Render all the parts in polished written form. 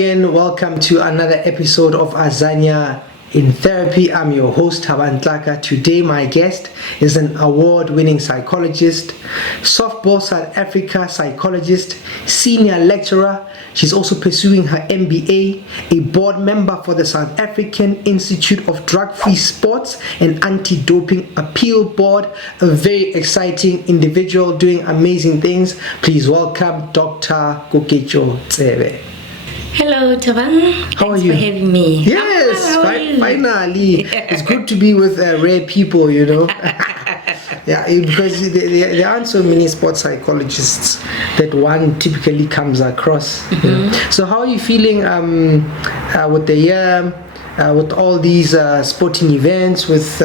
again, welcome to another episode of Azania in Therapy. I'm your host, Tlaka. Today my guest is an award-winning psychologist, softball South Africa psychologist, senior lecturer. She's also pursuing her MBA, a board member for the South African Institute of Drug-Free Sports and Anti-Doping Appeal Board. A very exciting individual doing amazing things. Please welcome Dr. Koketjo Tsebe. Hello, Thabang. How are Thanks you? for having me. Yes, finally. It's good to be with rare people, you know. Yeah, because there aren't so many sports psychologists that one typically comes across. You know? So how are you feeling with the year, with all these sporting events, with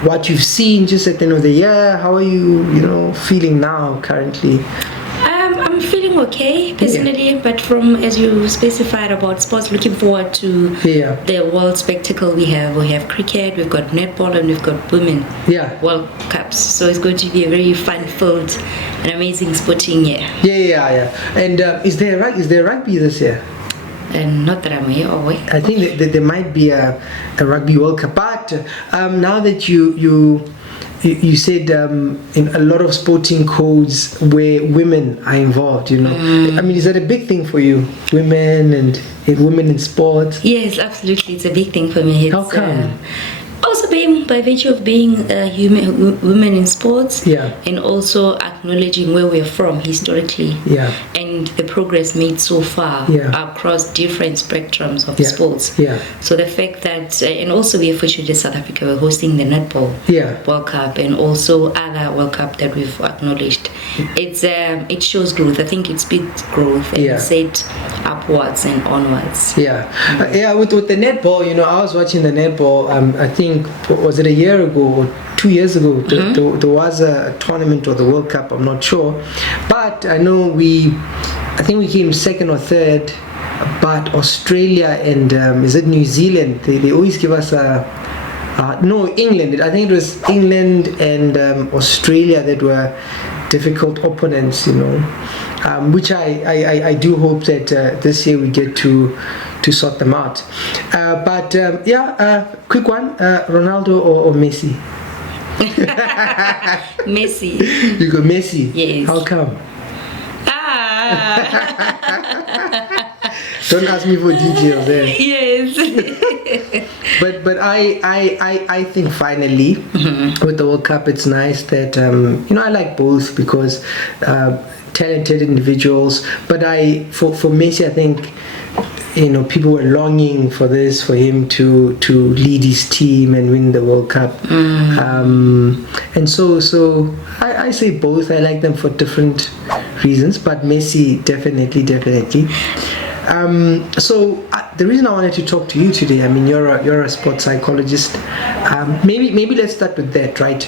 what you've seen just at the end of the year? How are you feeling now currently? I'm feeling okay personally, but from as you specified about sports, looking forward to the world spectacle we have. We have cricket, we've got netball, and we've got women World Cups. So it's going to be a very fun-filled and amazing sporting year. Yeah. And is there rugby this year? And not that I'm here away. I think that there might be a rugby World Cup, but now that you said in a lot of sporting codes where women are involved, I mean, is that a big thing for you, women and women in sports? Yes, absolutely, it's a big thing for me. How come? Also by virtue of being women in sports, and also acknowledging where we're from historically, and the progress made so far across different spectrums of sports. So the fact that, and also we are fortunate in South Africa, we're hosting the netball World Cup and also other World Cup that we've acknowledged. It shows growth. I think it speaks growth and set upwards and onwards. With the netball, I was watching the netball. I think, was it a year ago or 2 years ago? There was a tournament or the World Cup, I'm not sure, but I know I think we came second or third, but Australia and is it New Zealand, they always give us England. I think it was England and Australia that were difficult opponents, which I do hope that this year we get to sort them out. Quick one, Ronaldo or Messi? Messi. You go Messi? Yes. How come? Don't ask me for details there. Yes. but I think finally with the World Cup, it's nice that I like both because talented individuals, but for Messi, I think people were longing for this, for him to lead his team and win the World Cup. And so I say both. I like them for different reasons, but Messi definitely. So the reason I wanted to talk to you today, I mean, you're a sports psychologist. Maybe let's start with that, right?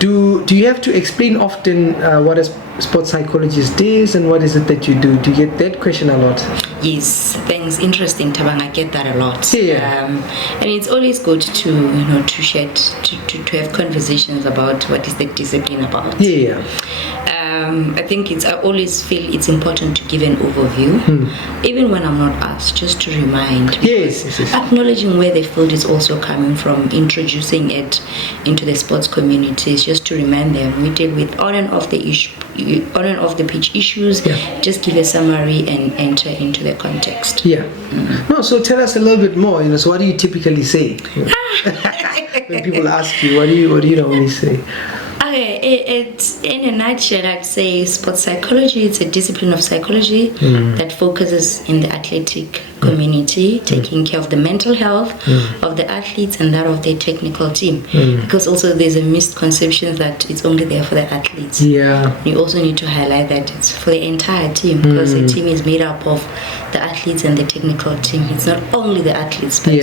Do you have to explain often what a sports psychologist is and what is it that you do? Do you get that question a lot? Yes, thanks. Interesting, Thabang. I get that a lot. And it's always good to share, to have conversations about what is the discipline about. I think I always feel it's important to give an overview, even when I'm not asked, just to remind. Yes. Acknowledging where the field is also coming from, introducing it into the sports communities, just to remind them we deal with on and off the pitch issues. Just give a summary and enter into the context. No, so tell us a little bit more. So what do you typically say when people ask you? What do you normally say? It's in a nutshell, I'd say sports psychology. It's a discipline of psychology that focuses in the athletic community, taking care of the mental health of the athletes and that of their technical team. Because also there's a misconception that it's only there for the athletes. You also need to highlight that it's for the entire team, because the team is made up of the athletes and the technical team. It's not only the athletes, but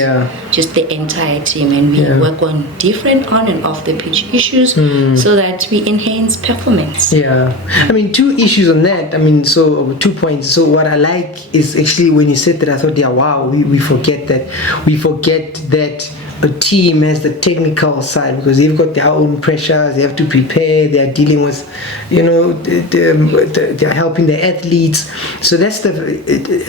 just the entire team, and we work on different on and off the pitch issues so that we enhance performance. I mean, 2 issues on that. I mean, so 2 points. So what I like is actually when you said that, I thought, wow, we forget that a team has the technical side, because they've got their own pressures, they have to prepare, they are dealing with, they're helping the athletes. So that's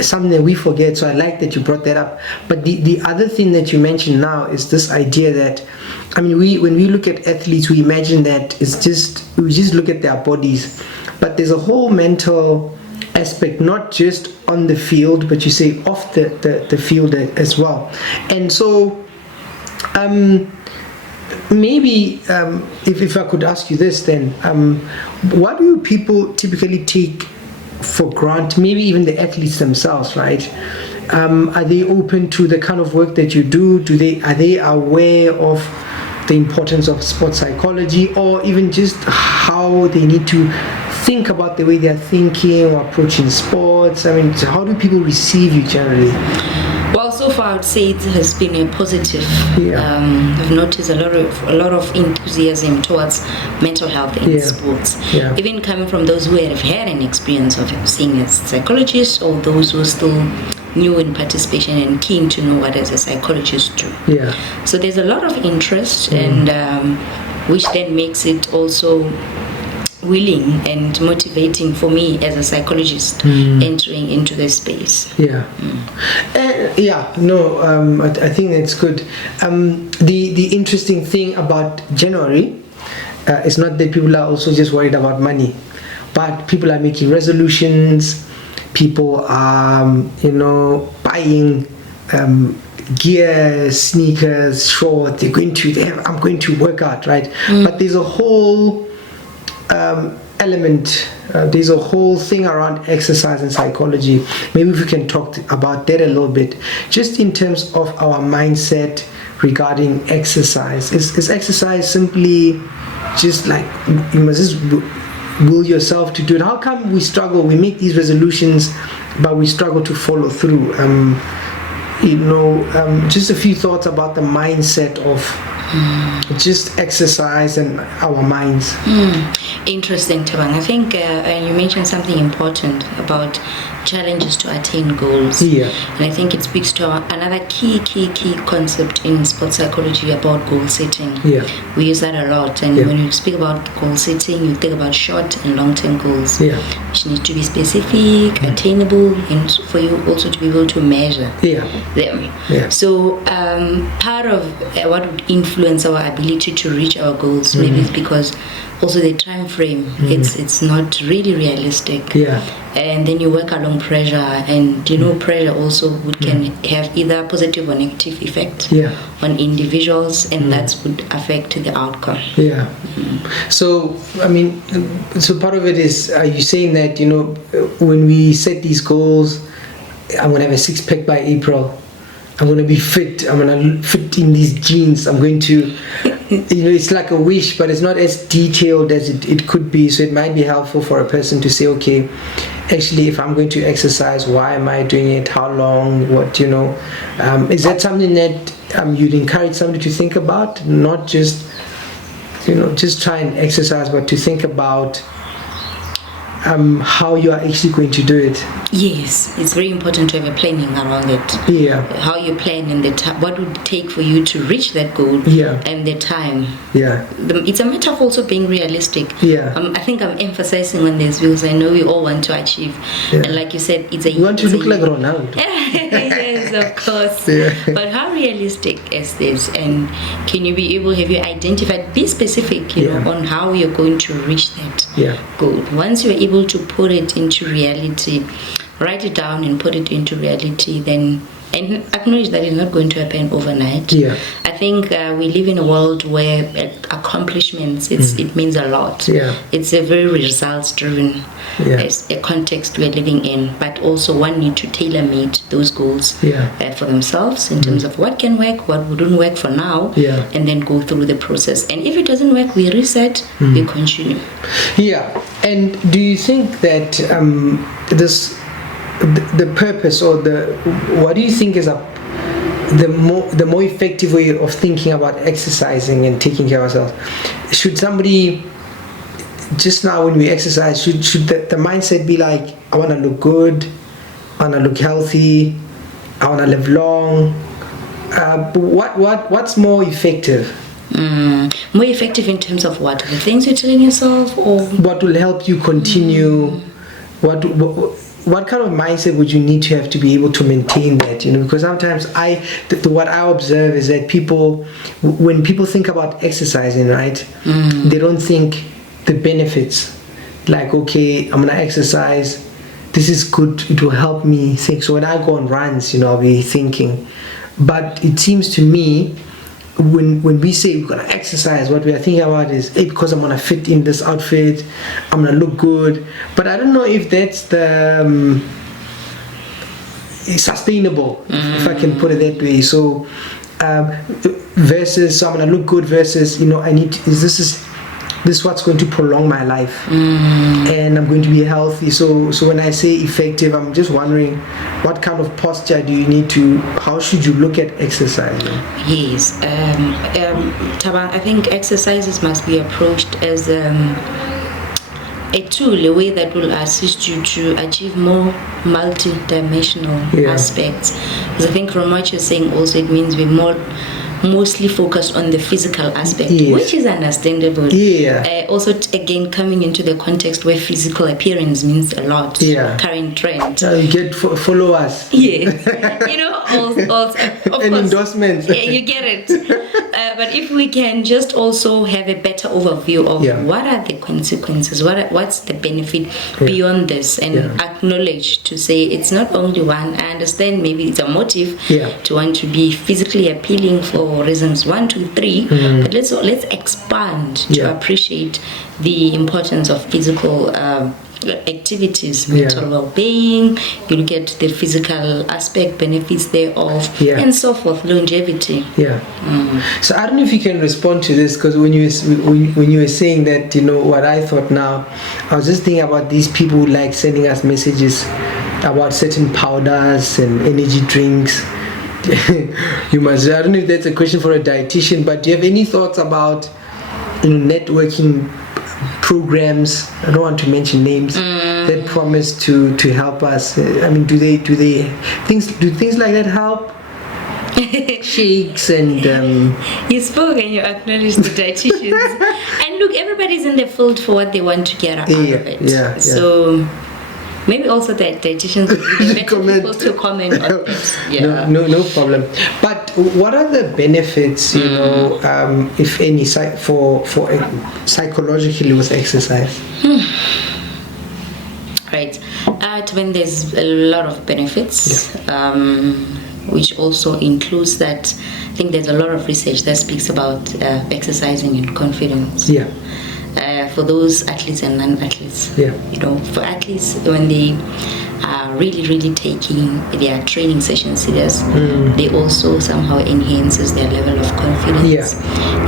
something that we forget. So I like that you brought that up. But the other thing that you mentioned now is this idea that, when we look at athletes, we imagine that we just look at their bodies, but there's a whole mental aspect, not just on the field, but you say off the field as well. And so maybe if I could ask you this then, what do people typically take for granted, maybe even the athletes themselves, right? Are they open to the kind of work that you do? Are they aware of the importance of sports psychology, or even just how they need to think about the way they're thinking or approaching sports? How do people receive you generally? Well, so far I would say it has been a positive. Yeah. I've noticed a lot of enthusiasm towards mental health in sports. Yeah. Even coming from those who have had an experience of seeing a psychologist, or those who are still new in participation and keen to know what does a psychologist do. Yeah. So there's a lot of interest, and which then makes it also willing and motivating for me as a psychologist entering into this space. Yeah. I think that's good. The interesting thing about January is not that people are also just worried about money, but people are making resolutions, people are buying gear, sneakers, shorts. I'm going to work out, right? But there's a whole element, there's a whole thing around exercise and psychology. Maybe if we can talk about that a little bit, just in terms of our mindset regarding exercise. Is exercise simply just like you must just will yourself to do it? How come we struggle? We make these resolutions, but we struggle to follow through. Just a few thoughts about the mindset of just exercise and our minds. Interesting, Thabang. I think you mentioned something important about challenges to attain goals. Yeah. And I think it speaks to another key concept in sports psychology about goal setting. Yeah. We use that a lot. And when you speak about goal setting, you think about short and long-term goals, which need to be specific, attainable, and for you also to be able to measure them. Yeah. So part of what would influence our ability to reach our goals maybe is because also the time frame, it's not really realistic. And then you work along pressure, and pressure also can have either positive or negative effect on individuals, and that would affect the outcome. So so part of it is, are you saying that when we set these goals, I'm going to have a six-pack by April, I'm going to be fit, I'm going to fit in these jeans, I'm going to it's like a wish, but it's not as detailed as it could be. So it might be helpful for a person to say, okay, actually, if I'm going to exercise, why am I doing it? How long? What, is that something that you'd encourage somebody to think about? Not just, just try and exercise, but to think about how you are actually going to do it. Yes, it's very important to have a planning around it. How you plan and the time, what would it take for you to reach that goal, and the time. It's a matter of also being realistic. I think I'm emphasizing on this because I know we all want to achieve. And like you said, you want to look like Ronaldo. Yes, of course. But how realistic is this? And can you be able, have you identified, be specific, on how you're going to reach that goal? Once you're able to put it into reality, write it down and put it into reality, then and acknowledge that it's not going to happen overnight. I think we live in a world where accomplishments, it means a lot. It's a very results driven a context we're living in, but also one need to tailor-make those goals for themselves in terms of what can work, what wouldn't work for now, and then go through the process. And if it doesn't work, we reset, we continue. And do you think that the purpose, or what do you think is the more effective way of thinking about exercising and taking care of ourselves? Should somebody, just now when we exercise, should the mindset be like, I want to look good, I want to look healthy, I want to live long, What's more effective? More effective in terms of what? The things you're telling yourself, or what will help you continue? What kind of mindset would you need to have to be able to maintain that? Because sometimes what I observe is that when people think about exercising, right, they don't think the benefits. Like, okay, I'm gonna exercise. This is good. It will help me think. So when I go on runs, I'll be thinking. But it seems to me, when we say we're gonna exercise, what we are thinking about is, hey, because I'm gonna fit in this outfit, I'm gonna look good. But I don't know if that's the sustainable, if I can put it that way. So versus, so I'm gonna look good versus, this is what's going to prolong my life, and I'm going to be healthy. So when I say effective, I'm just wondering, what kind of posture do you need to? How should you look at exercise? Yes, Thabang, I think exercises must be approached as a tool, a way that will assist you to achieve more multi-dimensional aspects. Because I think from what you're saying also, it means we're mostly focused on the physical aspect, which is understandable. Also, again, coming into the context where physical appearance means a lot. Current trend. You get followers. Yes. Also, of and course, endorsements. Yeah, you get it. But if we can just also have a better overview of what are the consequences, what's the benefit beyond this, and acknowledge to say it's not only one. I understand maybe it's a motive to want to be physically appealing for reasons 1, 2, 3, but let's expand to appreciate the importance of physical activities, mental well-being. You look at the physical aspect, benefits thereof, and so forth, longevity. So I don't know if you can respond to this, because when you were saying that, what I thought now, I was just thinking about these people who like sending us messages about certain powders and energy drinks. I don't know if that's a question for a dietitian, but do you have any thoughts about networking programs? I don't want to mention names that promise to help us. I mean, do things like that help? Shakes and you spoke and you acknowledged the dietitians. And look, everybody's in the field for what they want to get out of it. So maybe also the dietitians would be better people to comment on it. No problem. But what are the benefits, if any, for psychologically with exercise? Right. When there's a lot of benefits, which also includes that. I think there's a lot of research that speaks about exercising and confidence. For those athletes and non-athletes. For athletes, when they are really taking their training sessions serious, they also somehow enhances their level of confidence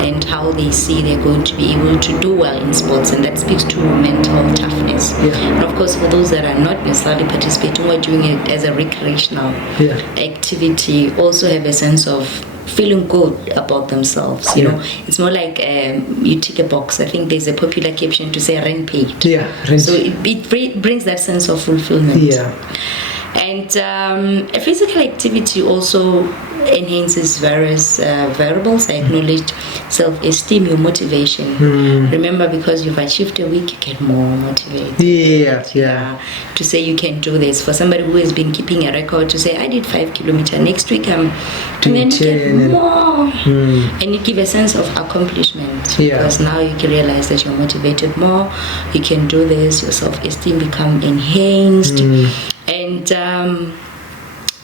and how they see they're going to be able to do well in sports, and that speaks to mental toughness. And of course, for those that are not necessarily participating or doing it as a recreational activity, also have a sense of feeling good about themselves. It's more like you tick a box. I think there's a popular caption to say rent paid. So it brings that sense of fulfillment. And physical activity also enhances various variables. I acknowledged self-esteem, your motivation. Remember, because you've achieved a week, you get more motivated. To say you can do this. For somebody who has been keeping a record, to say I did 5 kilometers, next week I'm doing 10 more. And you give a sense of accomplishment, because now you can realize that you're motivated more, you can do this, your self-esteem become enhanced, and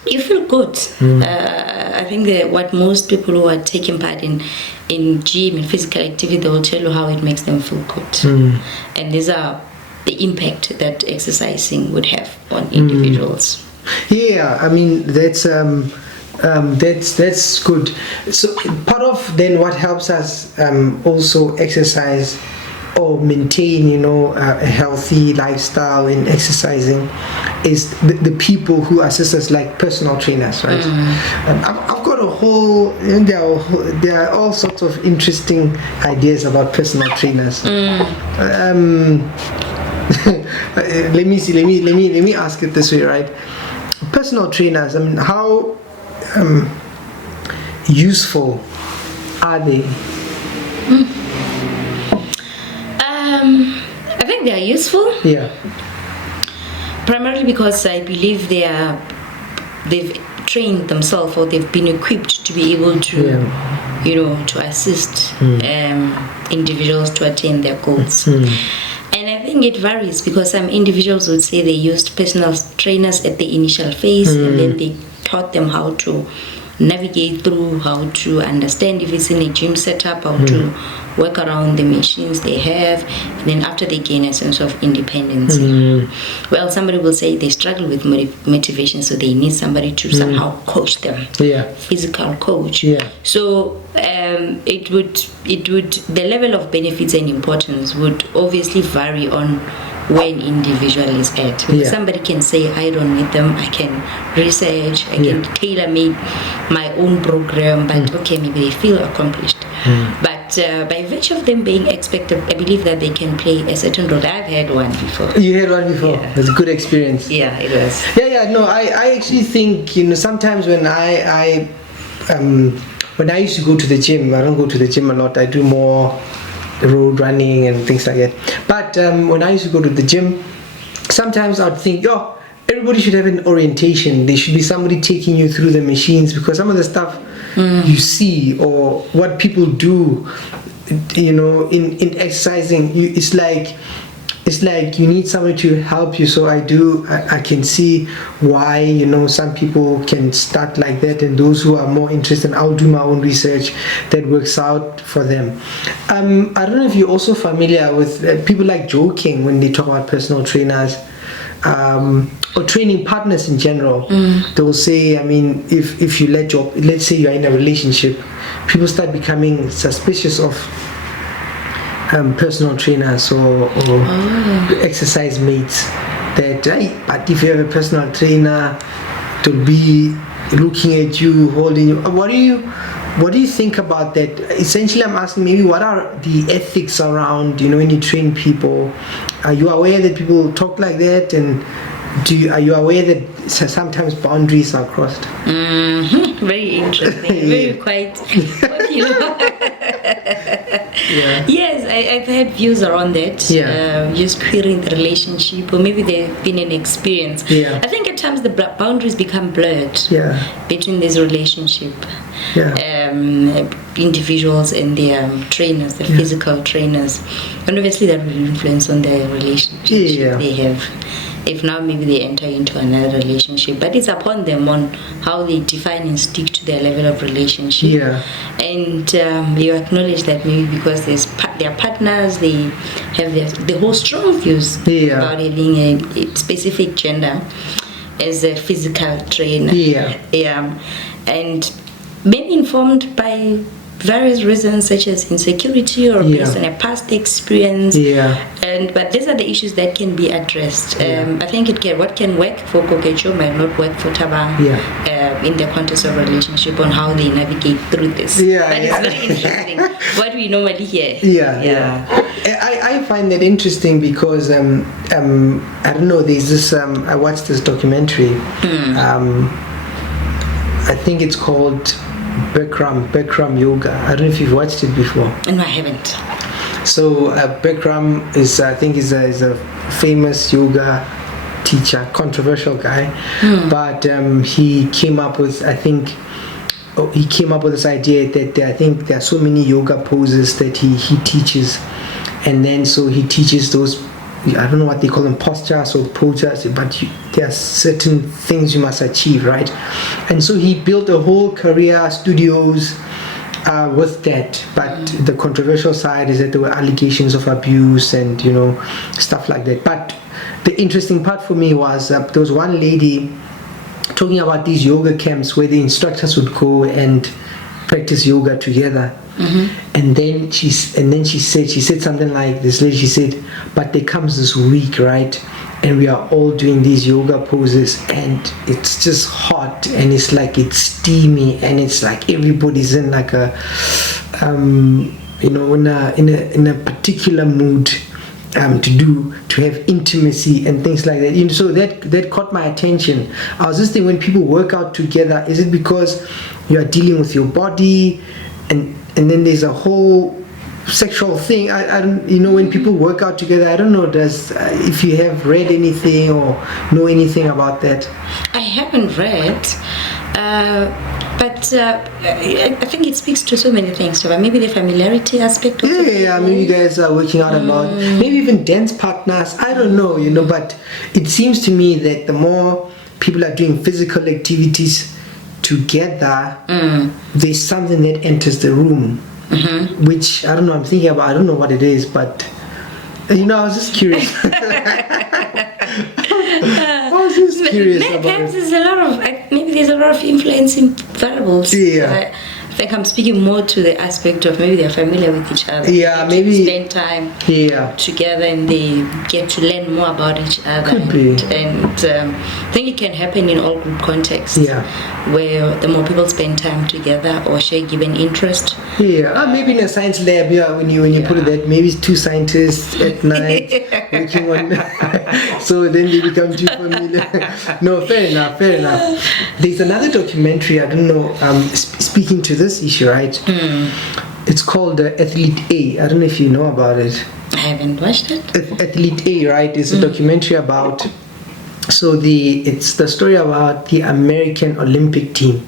you feel good. I think that what most people who are taking part in gym and physical activity, they will tell you how it makes them feel good. And these are the impact that exercising would have on individuals. I mean, that's good. So part of then what helps us also exercise or maintain, a healthy lifestyle in exercising is the people who assist us, like personal trainers, right? I've got a whole, there are all sorts of interesting ideas about personal trainers. Let me ask it this way, right? Personal trainers, I mean, how useful are they? I think they are useful. Yeah. Primarily because I believe they've trained themselves, or they've been equipped to be able to, to assist individuals to attain their goals. And I think it varies, because some individuals would say they used personal trainers at the initial phase, and then they taught them how to navigate through, how to understand if it's in a gym setup, how to work around the machines they have, and then after they gain a sense of independence. Well, somebody will say they struggle with motivation, so they need somebody to somehow coach them, physical coach. So it would the level of benefits and importance would obviously vary on where an individual is at. Somebody can say, I don't need them, I can research, I can tailor-make my own program, but okay, maybe they feel accomplished. But by virtue of them being expected, I believe that they can play a certain role. I've had one before. You had one before? It was a good experience. Yeah, it was. No, I actually think, sometimes when I used to go to the gym, I don't go to the gym a lot, I do more road running and things like that. But when I used to go to the gym, sometimes I'd think, everybody should have an orientation. There should be somebody taking you through the machines, because some of the stuff you see, or what people do, in exercising, it's like you need somebody to help you. So I can see why, some people can start like that, and those who are more interested, I'll do my own research that works out for them. I don't know if you're also familiar with people like joking when they talk about personal trainers, or training partners in general. They'll say, if you let's say you're in a relationship, people start becoming suspicious of personal trainers or exercise mates, that but if you have a personal trainer, to be looking at you, holding you. What do you think about that? Essentially, I'm asking, maybe what are the ethics around, when you train people? Are you aware that people talk like that, and are you aware that sometimes boundaries are crossed? Very interesting. Very quite popular. Yes, I've had views around that. Just querying the relationship, or maybe there's been an experience. I think at times the boundaries become blurred between this relationship. Individuals and their trainers, the physical trainers, and obviously that will influence on their relationship they have. If now maybe they enter into another relationship, but it's upon them on how they define and stick to their level of relationship. And you acknowledge that maybe because their partners, they have the whole strong views about having a specific gender as a physical trainer. And maybe informed by various reasons, such as insecurity or based on a past experience. But these are the issues that can be addressed. I think what can work for Koketjo might not work for Thabang in the context of relationship, on how they navigate through this. But it's very interesting what we normally hear. I find that interesting because I don't know, there's this I watched this documentary. I think it's called Bikram Yoga. I don't know if you've watched it before. No, I haven't. So Bikram is a famous yoga teacher, controversial guy, but he came up with this idea that I think there are so many yoga poses that he teaches, and then so he teaches those, I don't know what they call them, postures or poses, but there are certain things you must achieve, right? And so he built a whole career, studios with that. But the controversial side is that there were allegations of abuse and stuff like that. But the interesting part for me was there was one lady talking about these yoga camps where the instructors would go and practice yoga together. And then she said something like this. She said, but there comes this week, right, and we are all doing these yoga poses, and it's just hot, and it's like it's steamy, and it's like everybody's in like a in a particular mood, to have intimacy and things like that. So that caught my attention. I was just thinking, when people work out together, is it because you are dealing with your body, and then there's a whole sexual thing? I don't, when people work out together, I don't know, if you have read anything or know anything about that. I haven't read, but I think it speaks to so many things. So maybe the familiarity aspect of it. Yeah, maybe you guys are working out a lot. Maybe even dance partners. I don't know, but it seems to me that the more people are doing physical activities together, there's something that enters the room, which I don't know. I'm thinking about. I don't know what it is, but I was just curious. Perhaps there's a lot of influencing variables. Yeah. I think I'm speaking more to the aspect of maybe they're familiar with each other. Yeah, maybe spend time together and they get to learn more about each other. Could be. And I think it can happen in all group contexts. Yeah. Where the more people spend time together or share given interest. Yeah, maybe in a science lab. Yeah, when you put it that, maybe it's two scientists at night working on. So then they become too familiar. No, fair enough. There's another documentary. I don't know. Speaking to this issue, right? It's called Athlete A. I don't know if you know about it. I haven't watched it. Athlete A, right? It's a documentary about. So it's the story about the American Olympic team,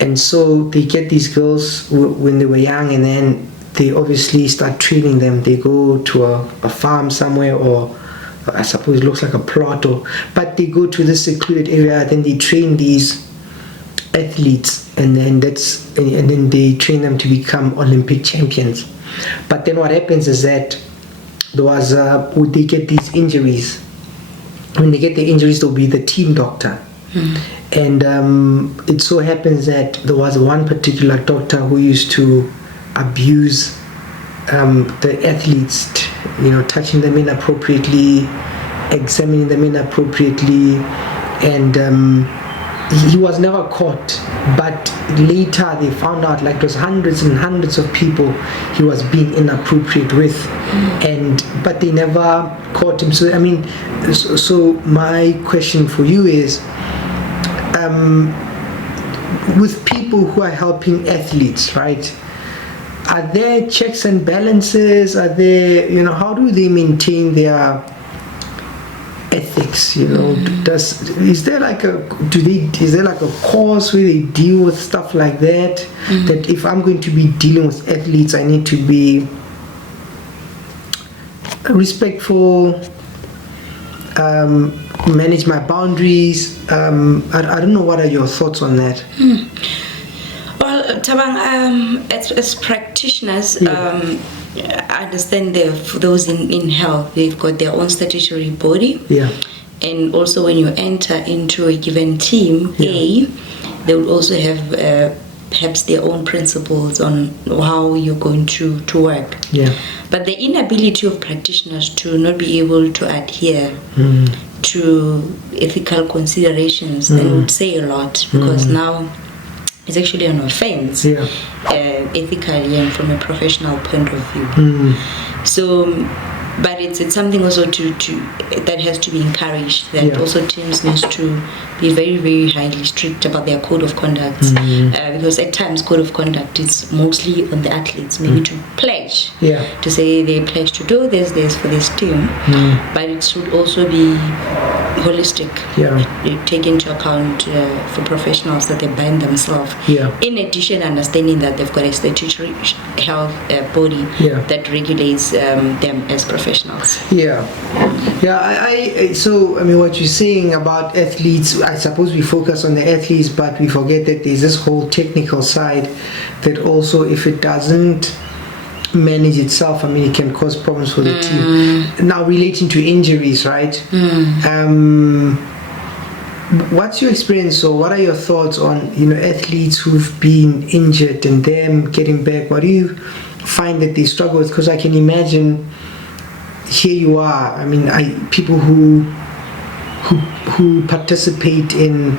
and so they get these girls when they were young, and then they obviously start training them. They go to a farm somewhere, or I suppose it looks like a plot, but they go to this secluded area. Then they train these athletes, and then they train them to become Olympic champions. But then what happens is that they get these injuries. When they get the injuries, there'll be the team doctor. And it so happens that there was one particular doctor who used to abuse the athletes, touching them inappropriately, examining them inappropriately, and he was never caught. But later they found out, like, there's hundreds and hundreds of people he was being inappropriate with, but they never caught him. So I mean, so my question for you is, with people who are helping athletes, right? Are there checks and balances? Are there, how do they maintain their ethics? Is there like a course where they deal with stuff like that? That if I'm going to be dealing with athletes, I need to be respectful, manage my boundaries. I don't know. What are your thoughts on that? Well, Thabang, as practitioners, I understand for those in health, they've got their own statutory body. Yeah. And also when you enter into a given team, they will also have perhaps their own principles on how you're going to work. Yeah. But the inability of practitioners to not be able to adhere to ethical considerations then would say a lot, because now it's actually an offense, ethically and from a professional point of view. So, but it's something also that has to be encouraged, that also teams need to be very, very highly strict about their code of conduct, because at times code of conduct is mostly on the athletes, maybe to pledge, to say they pledge to do this for this team, but it should also be holistic. They take into account for professionals that they bind themselves. In addition, understanding that they've got a statutory health body that regulates them as professionals. So I mean, what you're saying about athletes, I suppose we focus on the athletes, but we forget that there's this whole technical side that also, if it doesn't manage itself, I mean, it can cause problems for the team. Now, relating to injuries, right? What's your experience, or what are your thoughts on athletes who've been injured and them getting back? What do you find that they struggle with? Because I can imagine, here you are, I mean, people who participate in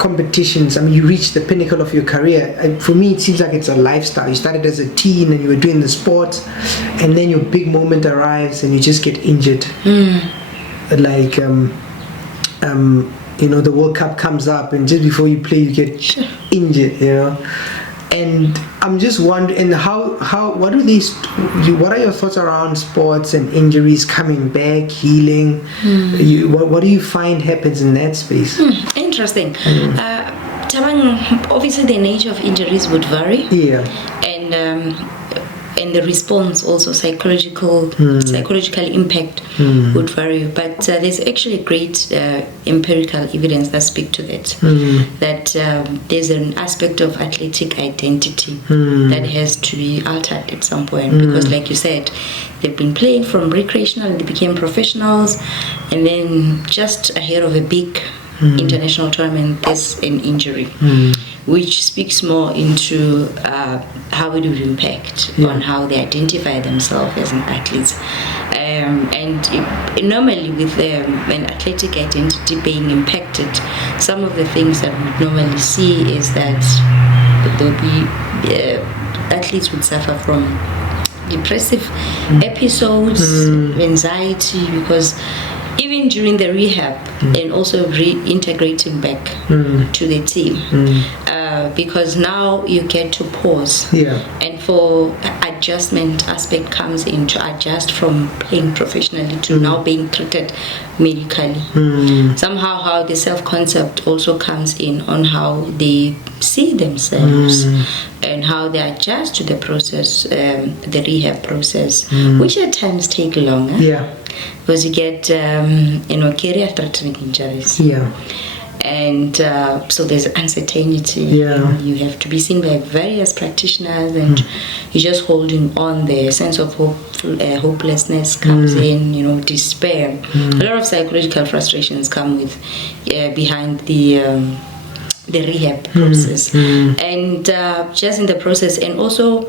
competitions, I mean, you reach the pinnacle of your career. For me, it seems like it's a lifestyle. You started as a teen and you were doing the sport, and then your big moment arrives and you just get injured. Like, you know, the World Cup comes up, and just before you play, you get injured, you know. And I'm just wondering, what are your thoughts around sports and injuries coming back, healing? What do you find happens in that space? Interesting. Thabang, obviously the nature of injuries would vary. Yeah. And the response also psychological impact would vary, but there's actually great empirical evidence that speak to that. That there's an aspect of athletic identity that has to be altered at some point, because like you said, they've been playing from recreational and they became professionals, and then just ahead of a big international tournament there's an injury, which speaks more into how it would impact on how they identify themselves as an athlete. Normally with an athletic identity being impacted, some of the things that we normally see is that there'll be athletes would suffer from depressive episodes, anxiety, because even during the rehab and also reintegrating back to the team, because now you get to pause, and for adjustment aspect comes in to adjust from playing professionally to now being treated medically. Somehow how the self-concept also comes in on how they see themselves and how they adjust to the process, the rehab process, which at times take longer. Because you get, career-threatening injuries. And so there's uncertainty. You have to be seen by various practitioners, and you're just holding on. The sense of hopelessness comes in, despair. A lot of psychological frustrations come with behind the rehab process. And just in the process, and also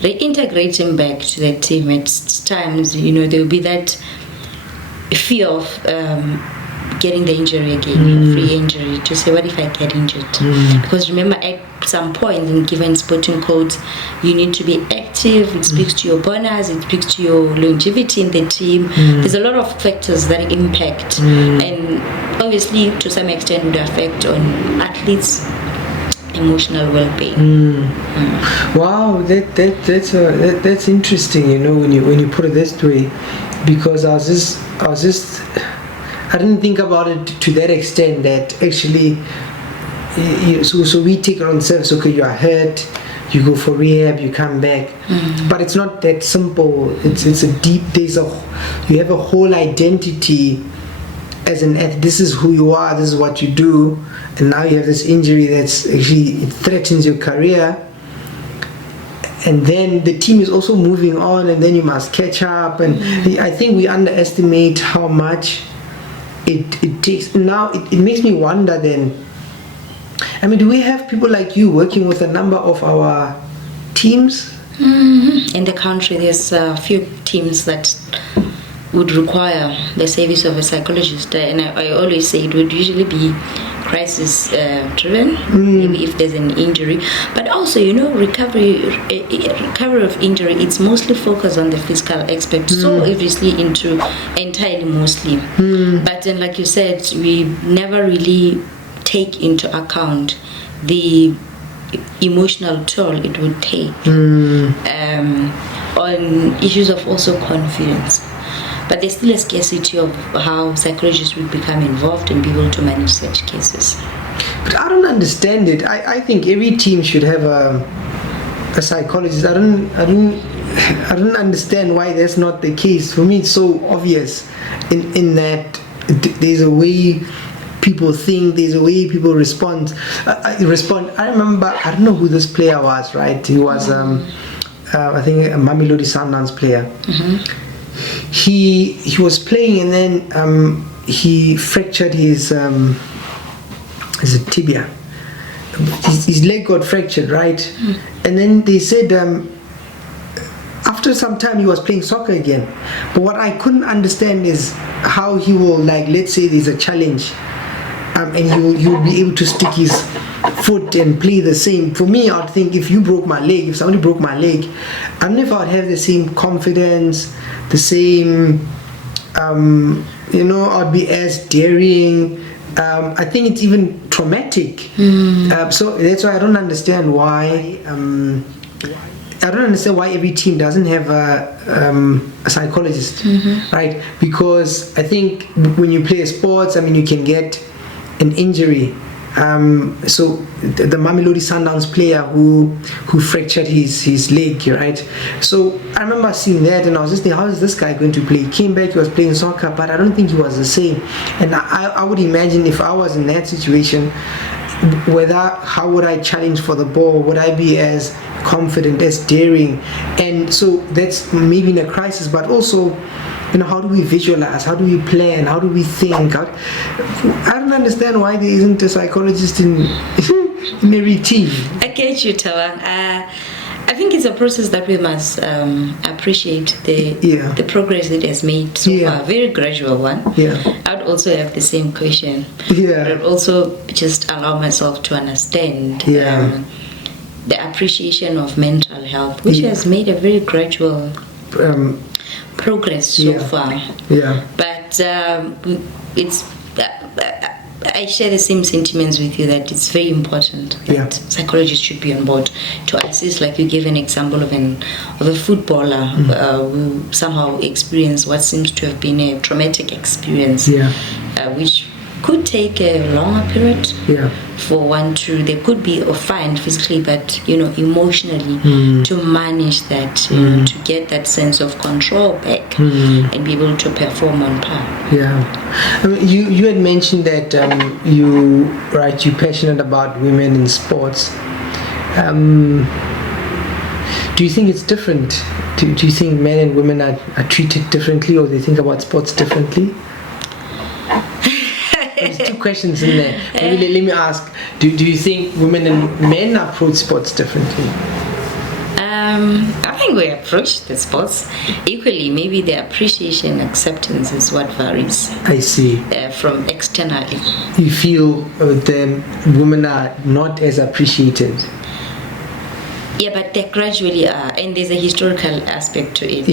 reintegrating back to the team at times, there will be that fear of getting the injury again, free injury, to say, what if I get injured? Because remember, at some point in given sporting codes, you need to be active. It speaks to your bonus, it speaks to your longevity in the team. There's a lot of factors that impact, and obviously to some extent would affect on athletes' emotional well-being. Wow, that's interesting. When you put it this way, because I didn't think about it to that extent, that actually, so we take it on ourselves. Okay, you are hurt, you go for rehab, you come back, but it's not that simple. It's a deep. You have a whole identity as an athlete. This is who you are. This is what you do, and now you have this injury that's actually, it threatens your career. And then the team is also moving on, and then you must catch up. And I think we underestimate how much it takes. Now it makes me wonder then, I mean, do we have people like you working with a number of our teams? In the country, there's a few teams that would require the service of a psychologist, and I always say it would usually be crisis driven, maybe if there's an injury, but also recovery of injury, it's mostly focused on the physical aspect, so obviously entirely mostly, but then like you said, we never really take into account the emotional toll it would take on issues of also confidence. But there's still a scarcity of how psychologists would become involved and be able to manage such cases. But I don't understand it. I think every team should have a psychologist. I don't understand why that's not the case. For me, it's so obvious in that there's a way people think, there's a way people respond. I remember, I don't know who this player was, right? He was, I think, a Mamelodi Sundowns player. He was playing, and then he fractured his tibia. His leg got fractured, right? And then they said after some time he was playing soccer again. But what I couldn't understand is how he will, like, let's say there's a challenge, and you'll be able to stick his foot and play the same. For me, I'd think if somebody broke my leg, I don't know if I'd have the same confidence, the same, I'd be as daring. I think it's even traumatic. So that's why I don't understand why. I don't understand why every team doesn't have a psychologist, right? Because I think when you play sports, you can get an injury. So the Mamelodi Sundowns player who fractured his leg, right? So I remember seeing that, and I was just thinking, how is this guy going to play? He came back, he was playing soccer, but I don't think he was the same. And I would imagine if I was in that situation, how would I challenge for the ball? Would I be as confident, as daring? And so that's maybe in a crisis, but also, how do we visualize? How do we plan? How do we think? I don't understand why there isn't a psychologist in every team. I get you, Thabang. I think it's a process that we must appreciate the progress it has made so far. Very gradual one. I would also have the same question. But I'd also just allow myself to understand the appreciation of mental health, which has made a very gradual progress so far. But it's I share the same sentiments with you that it's very important that psychologists should be on board to assist. Like you gave an example of a footballer who somehow experienced what seems to have been a traumatic experience, which could take a longer period for one to, they could be fine physically, but emotionally to manage that, to get that sense of control back and be able to perform on par. You had mentioned that you're passionate about women in sports. Do you think it's different? Do you think men and women are treated differently, or they think about sports differently? There's two questions in there. Maybe let me ask, do you think women and men approach sports differently? I think we approach the sports equally. Maybe the appreciation, acceptance is what varies. I see. From externally. You feel the women are not as appreciated? Yeah, but they gradually are, and there's a historical aspect to it,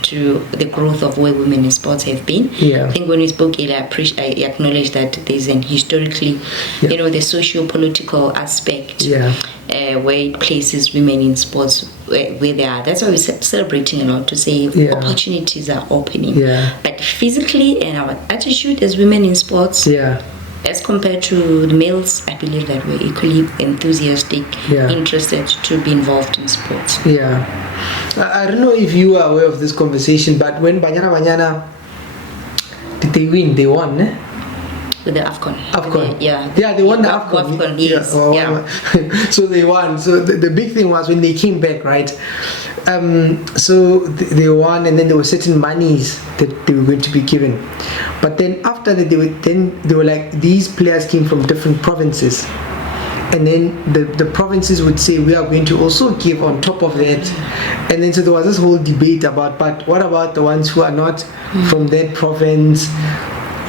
to the growth of where women in sports have been. I think when we spoke earlier, I acknowledged that there's an historically, the socio-political aspect where it places women in sports where they are. That's why we're celebrating a lot, to say opportunities are opening. But physically, and our attitude as women in sports, as compared to the males, I believe that we're equally enthusiastic, interested to be involved in sports. I don't know if you are aware of this conversation, but when Banyana, did they win? They won, eh? With the AFCON. They won the AFCON. Yes. So they won. So the big thing was when they came back, right? So they won, and then there were certain monies that they were going to be given. But then after that, they were like, these players came from different provinces. And then the provinces would say, we are going to also give on top of that. And then so there was this whole debate about, but what about the ones who are not from that province?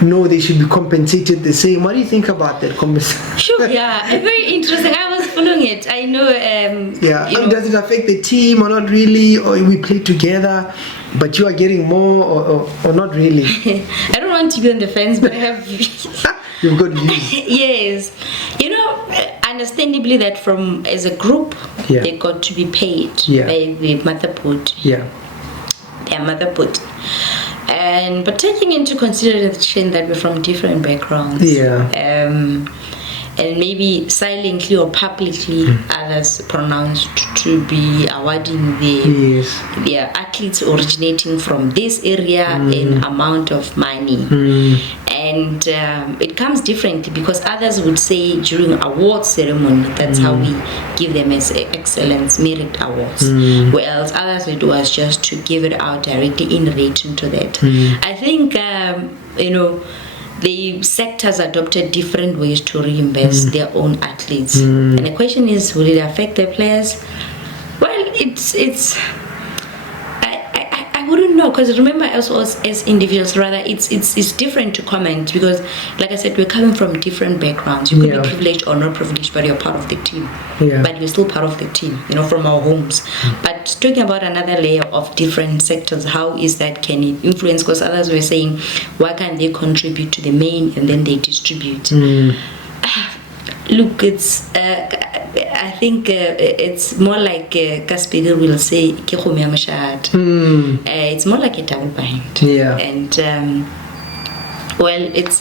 No, they should be compensated the same. What do you think about that conversation? Sure, very interesting. I was following it. I know. Does it affect the team or not really? Or we play together, but you are getting more or not really? I don't want to be on the fence, but I have You've got views. Yes. Understandably that as a group, they got to be paid by the mother put. Their mother put. But taking into consideration that we're from different backgrounds, and maybe silently or publicly others pronounced to be awarding their athletes originating from this area an amount of money. And it comes differently because others would say during award ceremony, that's how we give them as excellence merit awards, whereas others it was just to give it out directly in relation to that. I think the sectors adopted different ways to reimburse their own athletes, and the question is, will it affect the players? Well, it's I wouldn't know, because remember, as individuals, rather, it's different to comment, because, like I said, we're coming from different backgrounds. You could be privileged or not privileged, but you're part of the team. Yeah. But you're still part of the team, from our homes. But talking about another layer of different sectors, how is that, can it influence? Because others were saying, why can't they contribute to the main and then they distribute? Look, it's I think it's more like Kasperi will say, it's more like a double bind. Yeah. And well, it's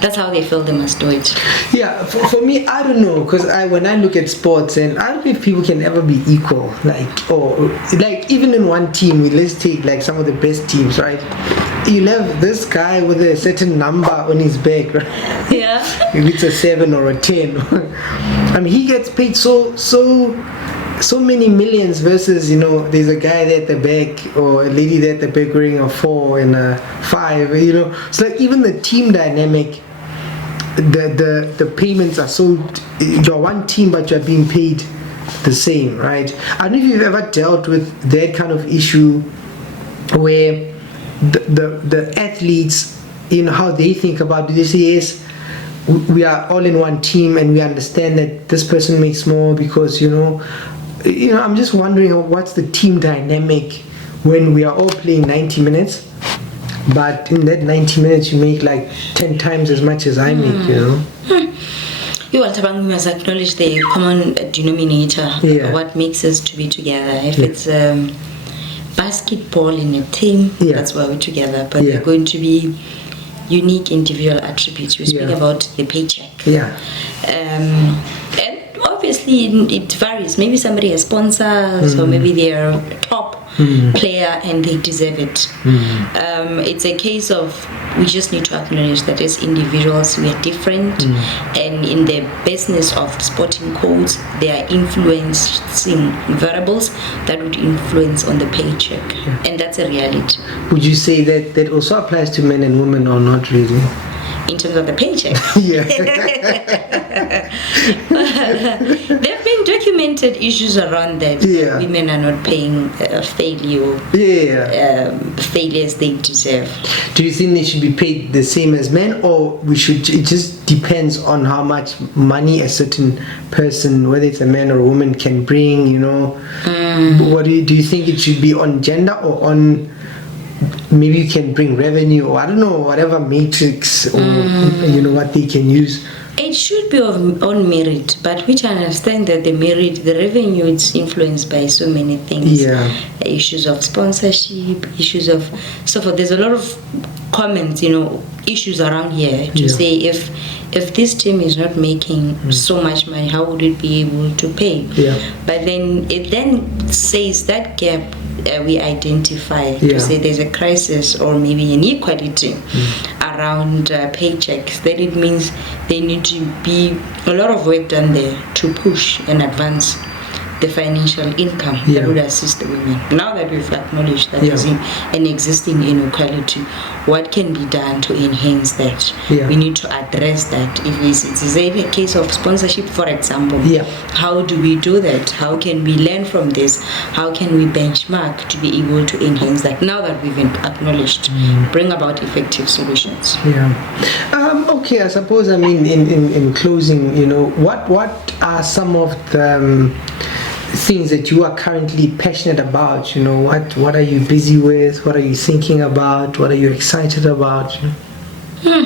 that's how they feel they must do it. Yeah, for me, I don't know, because when I look at sports, and I don't know if people can ever be equal, like even in one team, let's take like some of the best teams, right? You have this guy with a certain number on his back, right? Yeah. If it's a 7 or a 10, I mean, he gets paid so many millions versus, there's a guy there at the back or a lady there at the back wearing a 4 and a 5, It's like even the team dynamic, the payments are so, you're one team but you're being paid the same, right? I don't know if you've ever dealt with that kind of issue where the athletes, how they think about it. They say, yes, we are all in one team and we understand that this person makes more because, I'm just wondering what's the team dynamic when we are all playing 90 minutes, but in that 90 minutes you make like 10 times as much as I make, You all Thabang, we must acknowledge the common denominator, what makes us to be together. If it's basketball in a team, that's why we're together, but they're going to be unique individual attributes. We speak about the paycheck. And obviously it varies. Maybe somebody has sponsors, or maybe they're a top player and they deserve it. It's a case of, we just need to acknowledge that as individuals we are different, and in the business of sporting codes there are influencing variables that would influence on the paycheck, and that's a reality. Would you say that also applies to men and women, or not really? In terms of the paycheck? There have been documented issues around that. Women are not paying fairly or fairly as they deserve. Do you think they should be paid the same as men, or it just depends on how much money a certain person, whether it's a man or a woman, can bring, What do you think it should be on gender, or on maybe you can bring revenue, or I don't know, whatever matrix, or what they can use? It should be on merit, but which I understand that the revenue is influenced by so many things. Issues of sponsorship, issues of so forth. There's a lot of comments, issues around here to say if this team is not making so much money, how would it be able to pay? But then it says that gap we identify to say there's a crisis or maybe inequality around paychecks. Then it means there need to be a lot of work done there to push and advance the financial income that would assist the women. Now that we've acknowledged that there's an existing inequality, what can be done to enhance that? We need to address that. If it's a case of sponsorship, for example, how do we do that? How can we learn from this? How can we benchmark to be able to enhance that? Now that we've acknowledged, bring about effective solutions. Okay, I suppose, in closing, what are some of the things that you are currently passionate about? What are you busy with? What are you thinking about? What are you excited about? All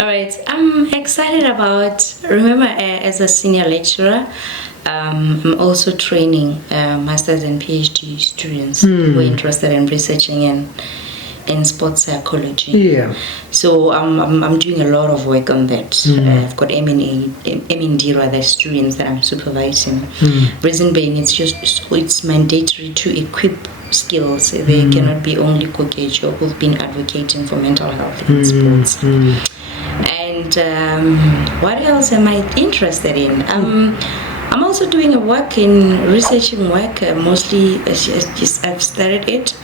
right, I'm excited about, remember, as a senior lecturer, I'm also training masters and PhD students who are interested in researching in sports psychology. So I'm doing a lot of work on that. I've got M&D rather students that I'm supervising. Reason being, it's mandatory to equip skills. They cannot be only Koketjo who've been advocating for mental health in sports. And what else am I interested in? I'm also doing a work in researching work, mostly I've started it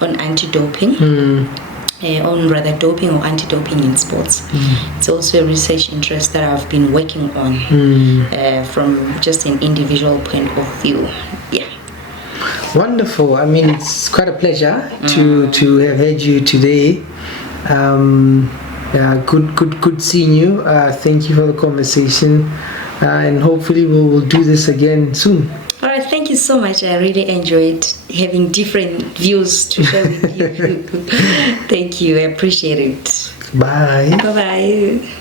on anti-doping, on rather doping or anti-doping in sports. It's also a research interest that I've been working on from just an individual point of view. Wonderful. I mean, it's quite a pleasure to have had you today. Good seeing you. Thank you for the conversation, and hopefully we'll do this again soon. All right, thank you so much. I really enjoyed having different views to share with you. Thank you. I appreciate it. Bye. Bye-bye.